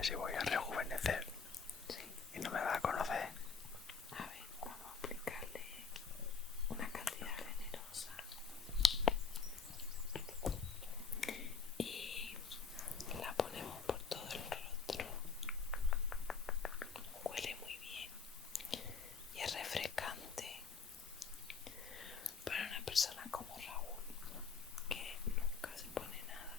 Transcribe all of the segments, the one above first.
ver si voy a rejuvenecer. Sí. Y no me va a conocer. A ver, vamos a aplicarle una cantidad generosa. Y la ponemos por todo el rostro. Huele muy bien y es refrescante para una persona como Raúl, que nunca se pone nada.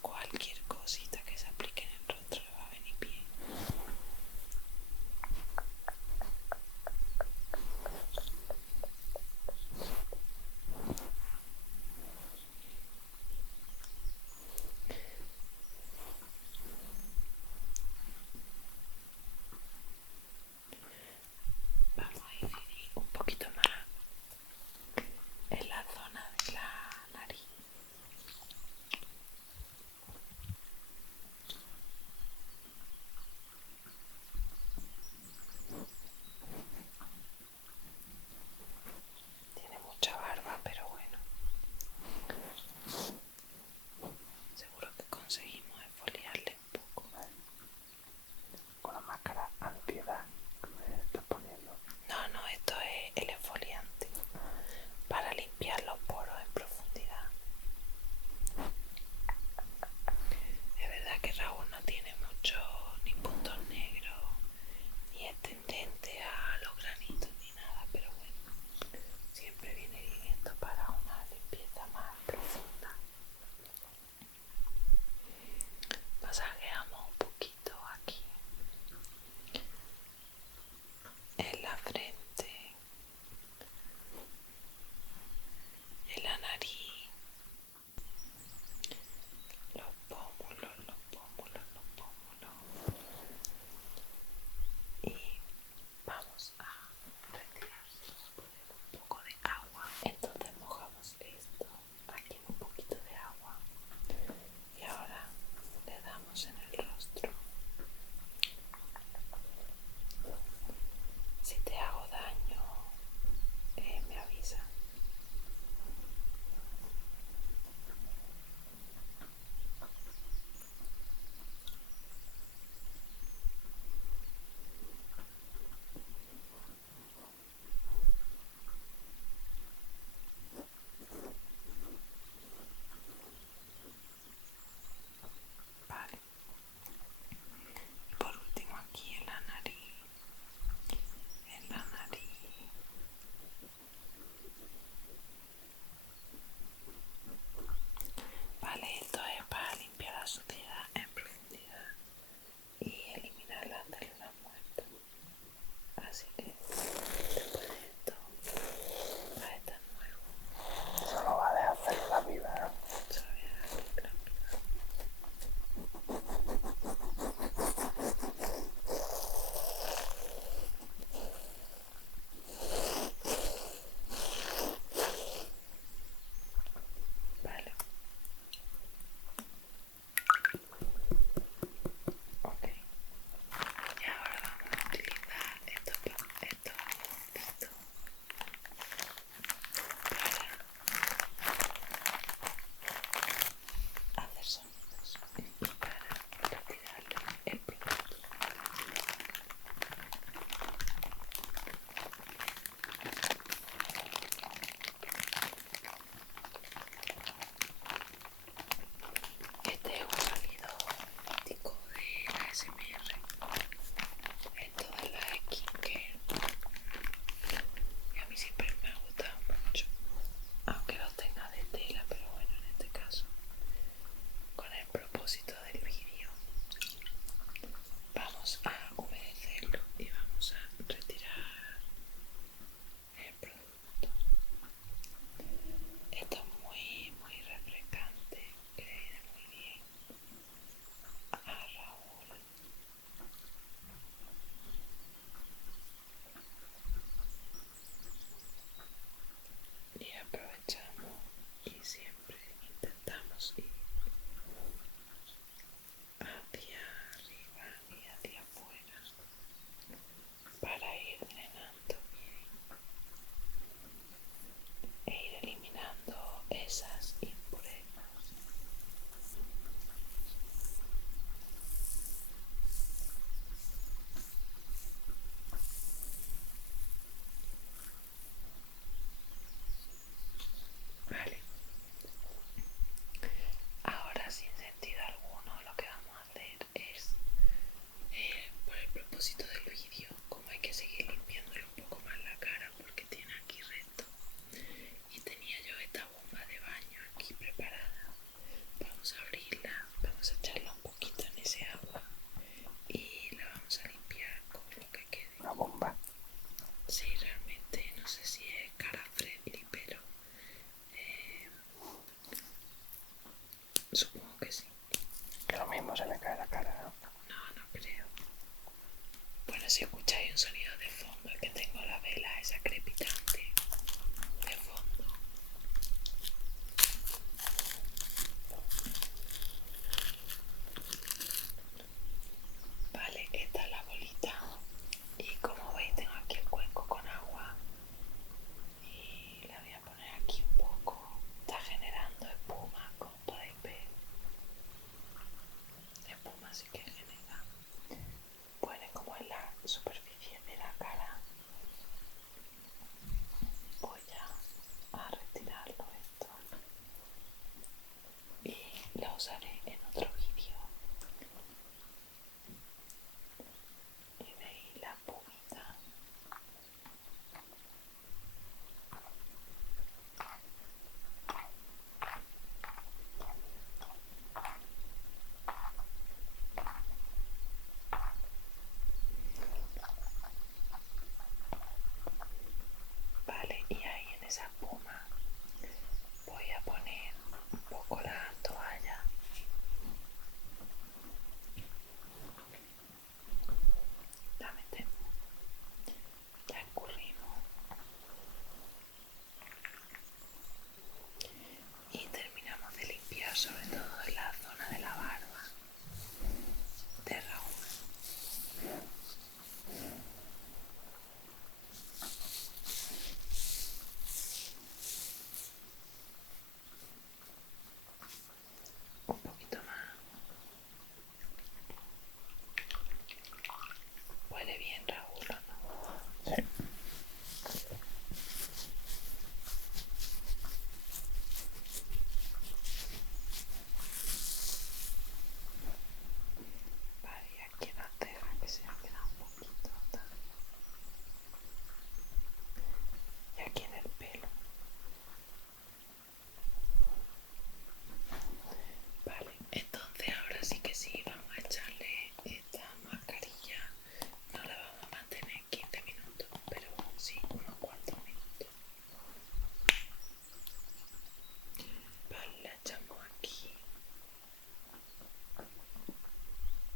Cualquier cosita que se aplique en el rostro le va a venir bien. Supongo que sí. Que lo mismo se me cae la cara, ¿no? No, no creo. Bueno, si escucháis un sonido de fondo es que tengo la vela esa crepitante de fondo. Vale, esta es la bolita. Y como veis tengo aquí el cuenco con agua. Y la voy a poner aquí un poco. Está generando espuma, como podéis ver. Espuma sí que genera. Pone como en la superficie de la cara. Voy a retirarlo esto. Y lo usaré en otro vídeo. Y veis la espumita. Vale, y ahí en esa espuma voy a poner un poco la toalla. La metemos, la escurrimos y terminamos de limpiar sobre todo en la zona de la barba de Raúl. Un poquito más. Huele bien, Raúl, ¿o no? Sí. Vale, y aquí en la ceja que se ha quedado un poquito también. Y aquí en el pelo. Vale, entonces ahora sí vamos a echarle esta mascarilla. No la vamos a mantener 15 minutos, pero sí unos cuantos minutos. Vale, la echamos aquí.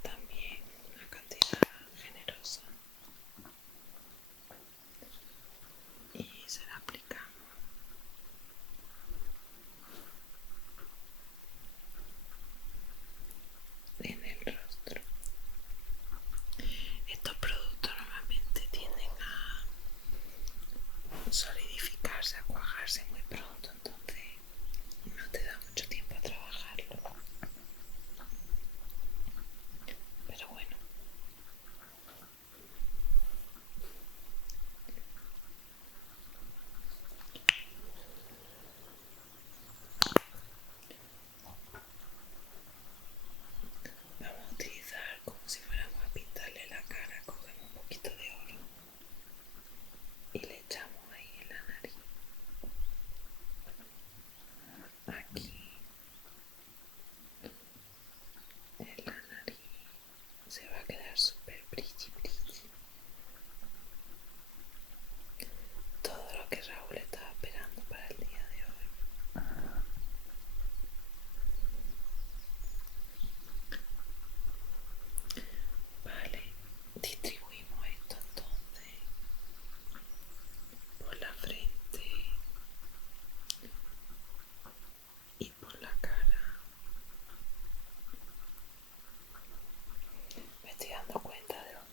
También una cantidad generosa. Y se la aplicamos en el rostro. Estos productos normalmente tienden a solidificarse, a cuajarse muy pronto, entonces no te da mucho tiempo a trabajarlo. Pero bueno. Vamos a utilizar como si fuéramos a pintarle la cara, cogemos un poquito de oro y le echamos ahí en la nariz. Aquí en la nariz se va a quedar súper brilli. Todo lo que Raúl estaba esperando para el día de hoy. Vale, distribuimos esto entonces por la frente y por la cara. Me estoy dando cuenta de los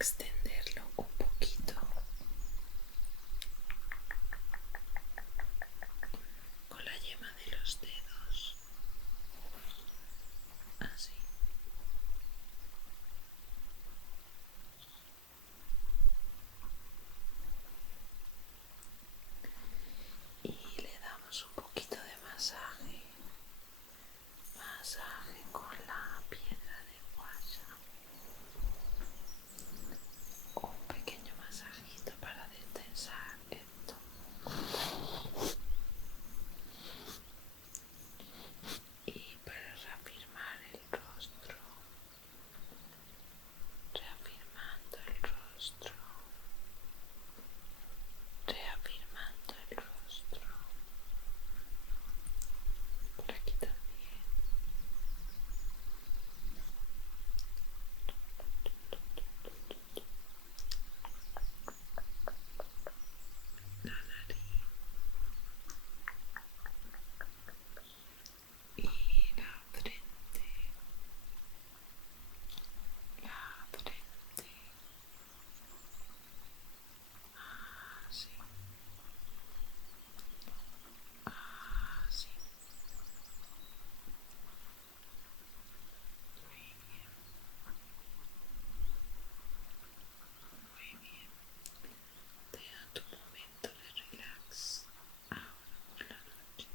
extenderlo un poquito con la yema de los dedos, así. Y le damos un poquito de masaje, masaje con la piedra de guaya, un pequeño masajito para destensar esto. Y para reafirmar el rostro, reafirmando el rostro, reafirmando el rostro. Por aquí también. La nariz y la frente, la frente, así, así. Muy bien, muy bien. Te da tu momento de relax ahora por la noche.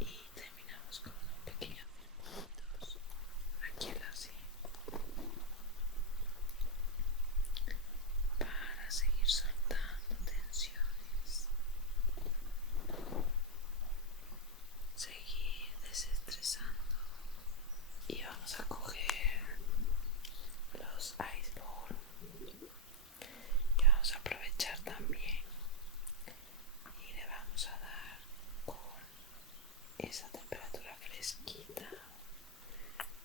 Y terminamos con unos pequeños circuitos aquí en la sien para seguir soltando tensiones, seguir desestresando. Y vamos a coger los ice ball y vamos a aprovechar también y le vamos a dar con esa temperatura fresquita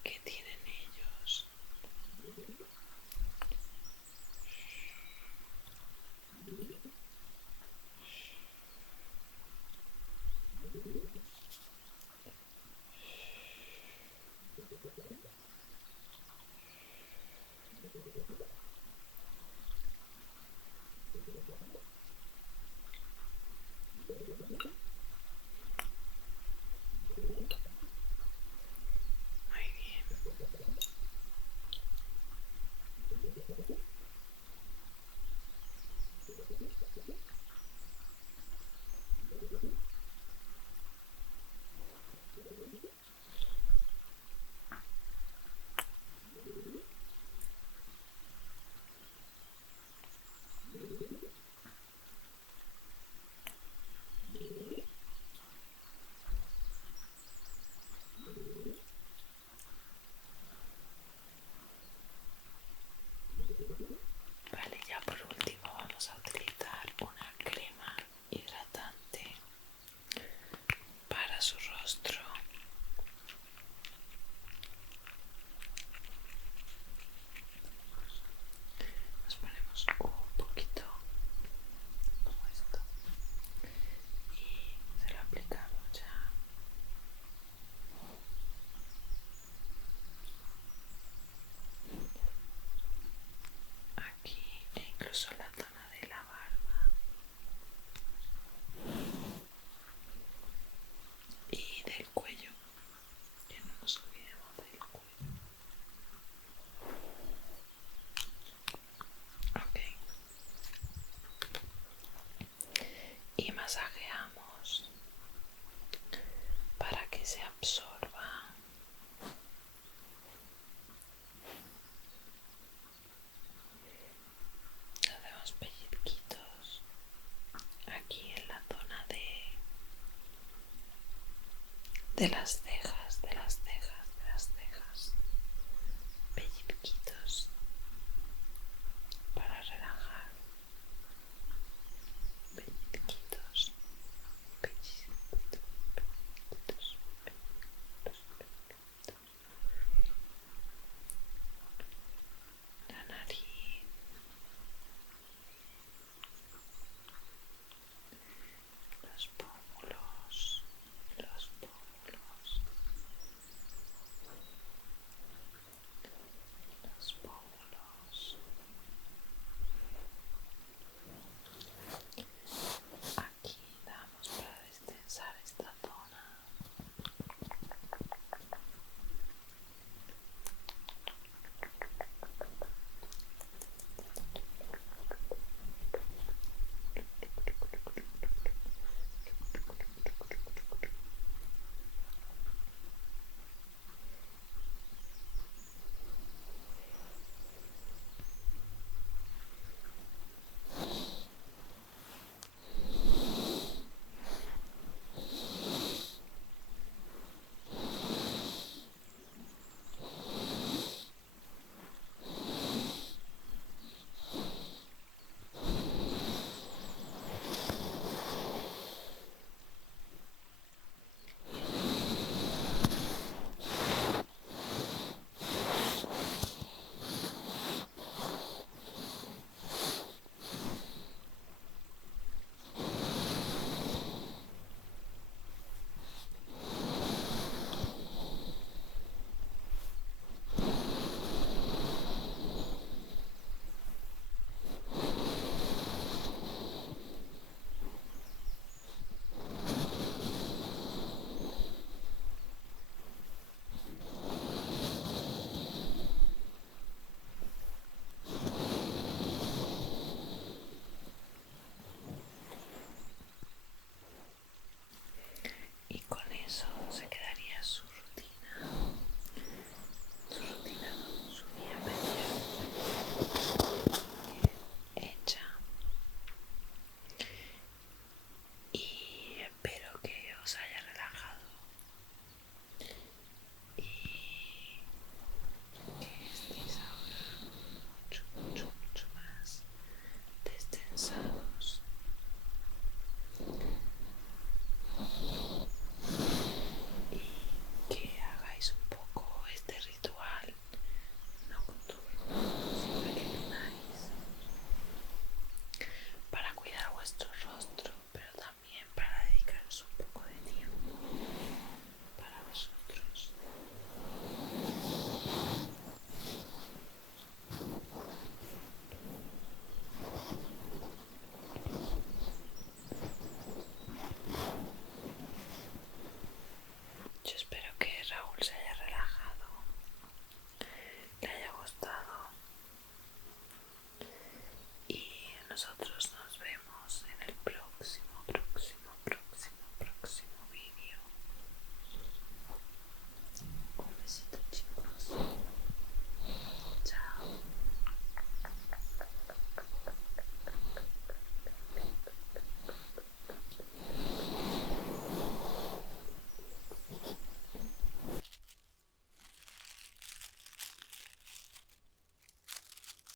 que tienen ellos. Muy bien. Vale, ya por último vamos a utilizar una crema hidratante para su rostro. Nos ponemos un poquito como esto y se lo aplicamos ya aquí e incluso la zona de la barba y del cuello, que no nos olvidemos del cuello. Ok, y masajeamos para que se absorba. Hacemos pellizquitos aquí en la zona de las cejas.